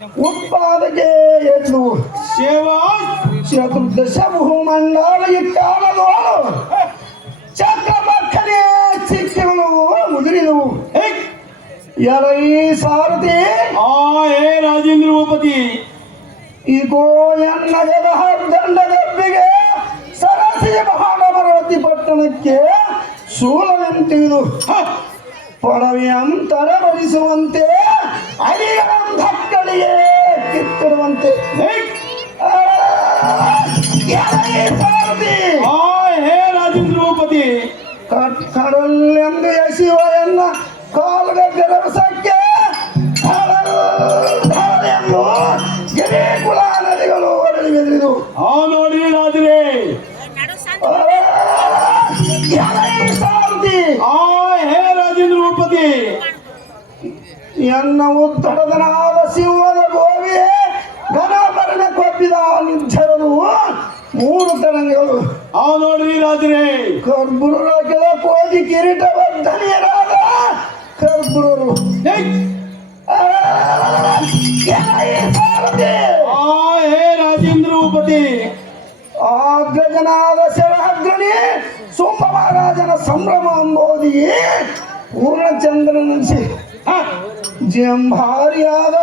ಉತ್ಪಾದಕ್ಕೆ ಹೆಚ್ಚು ಸೇವಾ ಚತುರ್ದಶ ಭೂಮಂಡಲ ಈ ಕಾಲದೋಳು ಚಕ್ರಮಕ್ಕನೇ ಚಿಕ್ಕವನು ಮುದುರಿದವು ಎಲೈ ಸಾರಥಿ ಹೇ ರಾಜೇಂದ್ರ ಭೂಪತಿ ಈಗೋ ಎನ್ನಗದ ದಂಡದಬ್ಬಿಗೆ ಸರಸಿ ಮಹಾನಗರವತಿ ಪಟ್ಟಣಕ್ಕೆ ಶೂಲವೆಂತಿದು ಪೊಡವೆಯಂ ತಲೆಬಡಿಸುವಂತೆ ಅಡಿಗರಂ ಧಕ್ಕಳಿಗೆ ಕಿತ್ತಿರುವಂತೆ ಹೇ ರಾಜೇಂದ್ರ ಭೂಪತಿ ಕಡಲೆಂದು ಎಸೆಯುವ ಎನ್ನ ಕಾಲದ ಗರಸಕ್ಕೆ ಎಂದು ಗಿರಿ ಕುಲ ನದಿಗಳು ಹೊರಳಿಗೆದಿರು ನೋಡಿ ರಾಜರೇ ಹೇ ರಾಜೇಂದ್ರ ಭೂಪತಿ ಎನ್ನ ಉತ್ತಡದನಾದ ಸಿಂಹದ ಗೋವಿಯೇ ಘನಭರಣ ಕೊಬ್ಬಿದ ನಿರ್ಜರರು ಮೂರು ತರಂಗಗಳು ನೋಡ್ರಿ ರಾಜರೇ ಕರ್ಬುರರ ಕೆಳ ಕೋಟಿ ಕಿರೀಟ ವರ್ಧನೆಯರಾದ ಕರ್ಬುರರು ಹೇ ರಾಜೇಂದ್ರ ಭೂಪತಿ ಅಗ್ರಜನಾದ ಶರಹಗ್ರಣಿ ಸೋಮ ಮಹಾರಾಜನ ಸಂಭ್ರಮ ಅಂಬೋದಿಯೇ ಪೂರ್ಣಚಂದ್ರನಿಸಿ ಜಂಭಾರಿಯಾದ